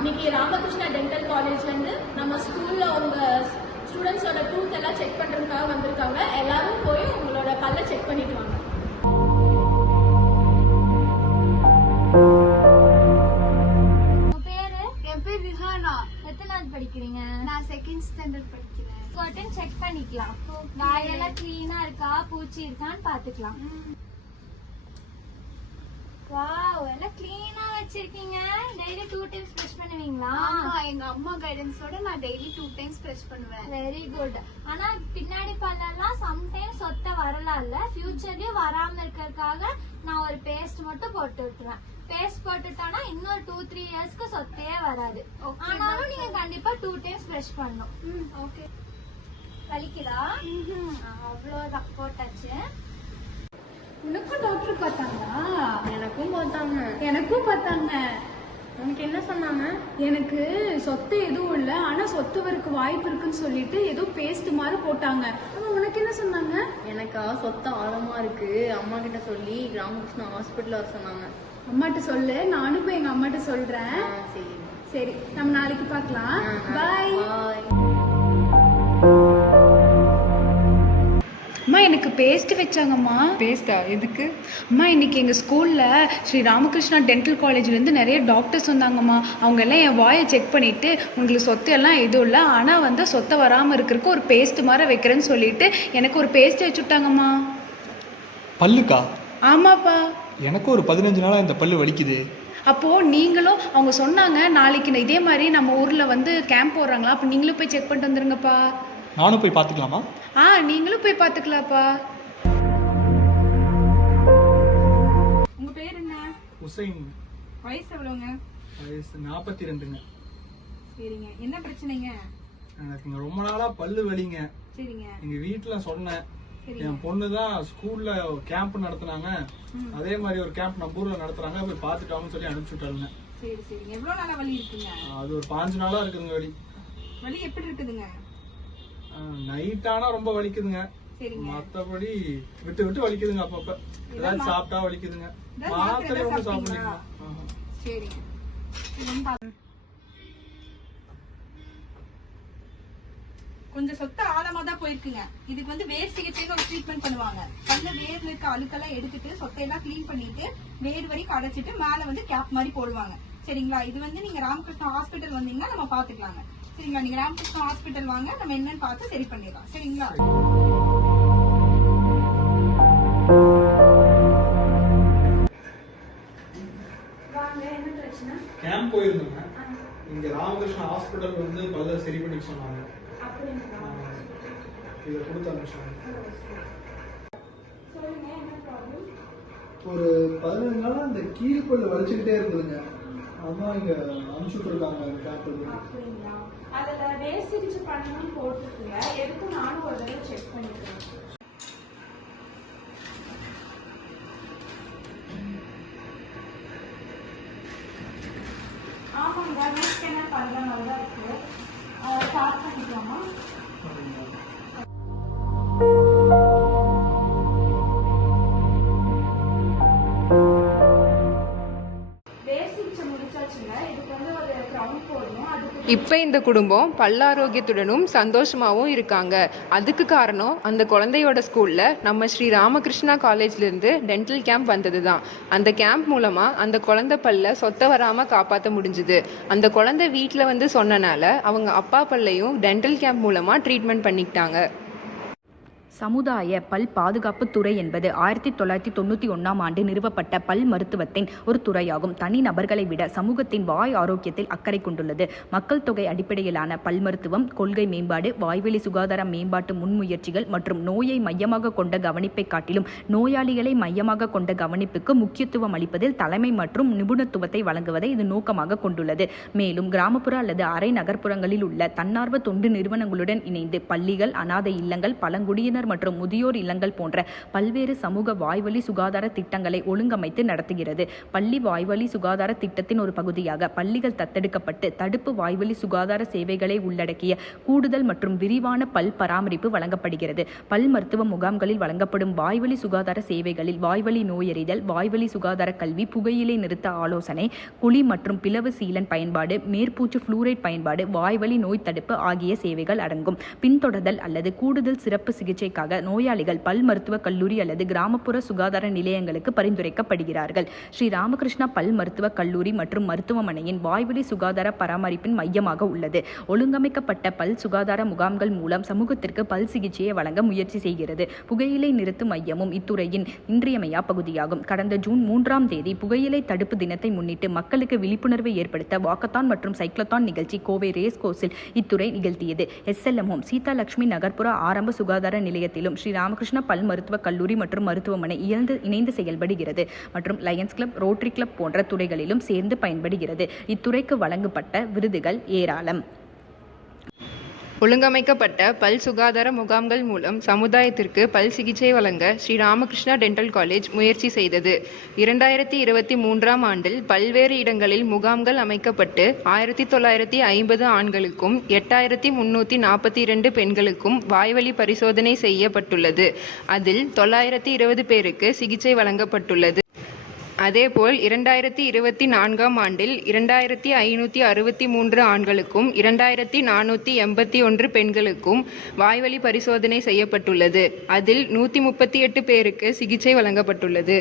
இன்னைக்கு ராமகிருஷ்ணா டென்டல் காலேஜ்லேருந்து நம்ம ஸ்கூலில் உங்கள் ஸ்டூடெண்ட்ஸோட டூத் எல்லாம் செக் பண்ணுறதுக்காக வந்திருக்காங்க. எல்லாரும் போய் உங்களோட பல்லை செக் பண்ணிட்டு வாங்க. என் பேர் ரிஹானா. எத்தனாவது படிக்கிறீங்க? நான் செகண்ட் ஸ்டாண்டர்ட் படிக்கிறேன். ஸ்கர்ட்டன் செக் பண்ணிக்கலாம். வாயெல்லாம் கிளீனா இருக்கா, பூச்சி இருக்கான்னு பாத்துக்கலாம். வாவ், எல்லாம் கிளீனா வச்சிருக்கீங்க. டெய்லி 2 டைம்ஸ் பிரஷ் பண்ணுவீங்களா? ஆமா, எங்க அம்மா கைடன்ஸோட நான் டெய்லி 2 டைம்ஸ் பிரஷ் பண்ணுவேன். Very good. ஆனா பின்னாடி பல்லெல்லாம் சம்டைம்ஸ் சொத்த வரலாம் இல்ல, ஃபியூச்சர்லயும் வராம இருக்கிறதுக்காக நான் ஒரு பேஸ்ட் மட்டும் போட்டு விட்டுருவேன். பேஸ்ட் போட்டுட்டோம்னா இன்னொரு 2-3 இயர்ஸ்க்கு சொத்தையே வராது. ஆனாலும் நீங்க கண்டிப்பா 2 டைம்ஸ் பிரஷ் பண்ணணும். ஓகே. வலிக்குதா? அவ்வளவுதான், போட்டாச்சு. உனக்கும் டாக்டர் பார்த்தாங்களா? எனக்கும் பார்த்தாங்க. எனக்கும் பார்த்தாங்க. உனக்கு என்ன சொன்னாங்க? எனக்கு சொத்து எதுவும் இல்ல, ஆனா சொத்து வரக்கு வாய்ப்பு இருக்குன்னு சொல்லிட்டு ஏதோ பேஸ்ட் மாதிரி போட்டாங்க. ஆனா உனக்கு என்ன சொன்னாங்க? எனக்கா சொத்து ஆழமா இருக்கு, அம்மா கிட்ட சொல்லி ராமகிருஷ்ணா ஹாஸ்பிட்டல் வர சொன்னாங்க. அம்மாட்ட சொல்லு, நானும் போய் எங்க அம்மாட்ட சொல்றேன். சரி, நம்ம நாளைக்கு பார்க்கலாம். பாய். அம்மா, எனக்கு பேஸ்ட் வச்சாங்கம்மா. பேஸ்டா? எதுக்கு? அம்மா, இன்னைக்கு எங்கள் ஸ்கூலில் ஸ்ரீ ராமகிருஷ்ணா டென்டல் காலேஜ்லேருந்து நிறைய டாக்டர்ஸ் வந்தாங்கம்மா. அவங்க எல்லாம் என் வாயை செக் பண்ணிவிட்டு உங்களுக்கு சொத்து எல்லாம் எதுவும் இல்லை, ஆனால் வந்து சொத்தை வராமல் இருக்கிறதுக்கு ஒரு பேஸ்ட் மாதிரி வைக்கிறேன்னு சொல்லிட்டு எனக்கு ஒரு பேஸ்ட் வச்சுட்டாங்கம்மா. பல்லுக்கா? ஆமாப்பா. எனக்கும் ஒரு 15 நாளாக இந்த பல்லு வலிக்குது. அப்போது நீங்களும், அவங்க சொன்னாங்க நாளைக்கு இதே மாதிரி நம்ம ஊரில் வந்து கேம்ப் போடுறாங்களா, அப்போ நீங்களும் போய் செக் பண்ணிட்டு வந்துருங்கப்பா. நானும் போய் பார்த்துக்கலாமா? நீங்களும் போய் பார்த்துக்கலாப்பா. உங்க பேர் என்ன? உசைன். வயசு எவ்வளவுங்க? வயசு 42ங்க. சரிங்க, என்ன பிரச்சனைங்க? எனக்கு இங்க ரொம்ப நாளா பல்லு வலிங்க. சரிங்க. எங்க வீட்டுல சொன்னேன், என் பொண்ணு தான் ஸ்கூல்ல கேம்ப் நடத்துனாங்க, அதே மாதிரி ஒரு கேம்ப் நம்ம ஊர்ல நடத்துறாங்க, போய் பார்த்துட்டாங்கன்னு சொல்லி அனுப்பிச்சுட்டாங்க. சரி சரிங்க. எவ்வளவு நாளா வலி இருக்குங்க? அது ஒரு 5 நாளா இருக்குதுங்க வலி. வலி எப்படி இருக்குதுங்க? நைட் ஆனா ரொம்ப வலிக்குதுங்க. சரிங்க. மத்தபடி விட்டு விட்டு வலிக்குதுங்க. அப்பப்ப ஏதாவது சாப்பிட்டா வலிக்குதுங்க. மாத்திரை ஒன்றும் சாப்பிடுறீங்களா? சரிங்க. கொஞ்சம் சொத்த ஆழமா தான் போயிருக்குங்க. இதுக்கு வந்து வேர் சிகிச்சைன்னு ஒரு ட்ரீட்மெண்ட் பண்ணுவாங்க. பல்ல வேர்ல இருக்க அழுக்கெல்லாம் எடுத்துட்டு சொத்தையெல்லாம் கிளீன் பண்ணிட்டு வேர் வரைக்கும் அடைச்சிட்டு மேல வந்து கேப் மாதிரி போடுவாங்க. சரிங்களா? இது வந்து நீங்க ராமகிருஷ்ணா ஹாஸ்பிட்டல் வந்தீங்கன்னா நம்ம பாத்துக்கலாங்க. சரிங்களா? நீங்க ராமகிருஷ்ணா ஹாஸ்பிட்டல் வாங்க, நம்ம என்னன்னு பார்த்து சரி பண்ணிடலாம். சரிங்களா? கேம்ப் போயிருந்தோங்க. இங்க ராமகிருஷ்ணா ஹாஸ்பிட்டல் வந்து பல்ல சரி பண்ணி சொன்னாங்க. இதை கொடுத்து அனுப்பிச்சாங்க. ஒரு 15 நாளா இந்த கீழ்பல்லு வலிச்சுக்கிட்டே இருக்குதுங்க. அதான் இங்க அனுப்பிச்சுட்டு இருக்காங்க கேம்ப். அதுல வேர் சிகிச்சை பண்ணணும்னு போட்டுருக்குங்க. எதுக்கும் நானும் ஒரு தடவை செக் பண்ணிக்கிறேன். ஆமாங்க, வீட்டுக்கு என்ன பண்ற மாதிரி தான் இருக்கு. ஸ்டார்ட் பண்ணிக்கலாமா? வேர் சிகிச்சை முடிச்சாச்சுங்க. இதுக்கு வந்து ஒரு கிரவுண்ட் போடணும். இப்போ இந்த குடும்பம் பல்லாரோக்கியத்துடனும் சந்தோஷமாகவும் இருக்காங்க. அதுக்கு காரணம் அந்த குழந்தையோட ஸ்கூலில் நம்ம ஸ்ரீ ராமகிருஷ்ணா காலேஜ்லேருந்து டென்டல் கேம்ப் வந்தது தான். அந்த கேம்ப் மூலமாக அந்த குழந்தை பல்ல சொத்த வராமல் காப்பாற்ற முடிஞ்சுது. அந்த குழந்தை வீட்டில் வந்து சொன்னனால அவங்க அப்பா பல்லையும் டென்டல் கேம்ப் மூலமாக ட்ரீட்மெண்ட் பண்ணிக்கிட்டாங்க. சமுதாய பல் பாதுகாப்பு துறை என்பது 1991ஆம் ஆண்டு நிறுவப்பட்ட பல் மருத்துவத்தின் ஒரு துறையாகும். தனி நபர்களை விட சமூகத்தின் வாய் ஆரோக்கியத்தில் அக்கறை கொண்டுள்ளது. மக்கள் தொகை அடிப்படையிலான பல் மருத்துவம், கொள்கை மேம்பாடு, வாய்வெளி சுகாதார மேம்பாட்டு முன்முயற்சிகள் மற்றும் நோயை மையமாக கொண்ட கவனிப்பை காட்டிலும் நோயாளிகளை மையமாக கொண்ட கவனிப்புக்கு முக்கியத்துவம் அளிப்பதில் தலைமை மற்றும் நிபுணத்துவத்தை வழங்குவதை இது நோக்கமாக கொண்டுள்ளது. மேலும் கிராமப்புற அல்லது அரை நகர்ப்புறங்களில் உள்ள தன்னார்வ தொண்டு நிறுவனங்களுடன் இணைந்து பள்ளிகள், அனாதை இல்லங்கள், பழங்குடியினர் மற்றும் முதியோர் இல்லங்கள் போன்ற பல்வேறு சமூக வாய்வழி சுகாதார திட்டங்களை ஒழுங்கமைத்து நடத்துகிறது. பள்ளி வாய்வழி சுகாதார திட்டத்தின் ஒரு பகுதியாக பள்ளிகள் தத்தெடுக்கப்பட்டு தடுப்பு வாய்வழி சுகாதார சேவைகளை உள்ளடக்கிய கூடுதல் மற்றும் விரிவான பல் பராமரிப்பு வழங்கப்படுகிறது. பல் மருத்துவ முகாம்களில் வழங்கப்படும் வாய்வழி சுகாதார சேவைகளில் வாய்வழி நோயறிதல், வாய்வழி சுகாதார கல்வி, புகையிலை நிறுத்த ஆலோசனை, குழி மற்றும் பிளவு சீலன் பயன்பாடு, மேற்பூச்சு புளூரைட் பயன்பாடு, வாய்வழி நோய் தடுப்பு ஆகிய சேவைகள் அடங்கும். பின்தொடர்தல் அல்லது கூடுதல் சிறப்பு சிகிச்சைக்காக நோயாளிகள் பல் மருத்துவக் கல்லூரி அல்லது கிராமப்புற சுகாதார நிலையங்களுக்கு பரிந்துரைக்கப்படுகிறார்கள். ஸ்ரீ ராமகிருஷ்ணா பல் மருத்துவக் கல்லூரி மற்றும் மருத்துவமனையின் வாய்வழி சுகாதார பராமரிப்பின் மையமாக உள்ளது. ஒழுங்கமைக்கப்பட்ட பல் சுகாதார முகாம்கள் மூலம் சமூகத்திற்கு பல் சிகிச்சையை வழங்க முயற்சி செய்கிறது. புகையிலை நிறுத்து மையமும் இத்துறையின் இன்றியமையா பகுதியாகும். கடந்த ஜூன் 3ஆம் தேதி புகையிலை தடுப்பு தினத்தை முன்னிட்டு மக்களுக்கு விழிப்புணர்வை ஏற்படுத்த வாக்கத்தான் மற்றும் சைக்ளத்தான் நிகழ்ச்சி கோவை ரேஸ் கோர்ஸில் இத்துறை நிகழ்த்தியது. SLMம் சீதாலட்சுமி நகர்ப்புற ஆரம்ப சுகாதார நிலையத்திலும் ஸ்ரீ ராமகிருஷ்ணா பல் மருத்துவக் கல்லூரி மற்றும் மருத்துவமனை இணைந்து செயல்படுகிறது மற்றும் லயன்ஸ் கிளப், ரோட்டரி கிளப் போன்ற துறைகளிலும் சேர்ந்து பயன்படுகிறது. இத்துறைக்கு வழங்கப்பட்ட விருதுகள் ஏராளம். ஒழுங்கமைக்கப்பட்ட பல் சுகாதார முகாம்கள் மூலம் சமுதாயத்திற்கு பல் சிகிச்சை வழங்க ஸ்ரீ ராமகிருஷ்ணா டென்டல் காலேஜ் முயற்சி செய்தது. 2023ஆம் ஆண்டில் பல்வேறு இடங்களில் முகாம்கள் அமைக்கப்பட்டு 1950 ஆண்களுக்கும் 8342 பெண்களுக்கும் வாய்வழி பரிசோதனை செய்யப்பட்டுள்ளது. அதில் 920 பேருக்கு சிகிச்சை வழங்கப்பட்டுள்ளது. அதேபோல் 2024ஆம் ஆண்டில் 2563 ஆண்களுக்கும் 2481 பெண்களுக்கும் வாய்வழி பரிசோதனை செய்யப்பட்டுள்ளது. அதில் 138 பேருக்கு சிகிச்சை வழங்கப்பட்டுள்ளது.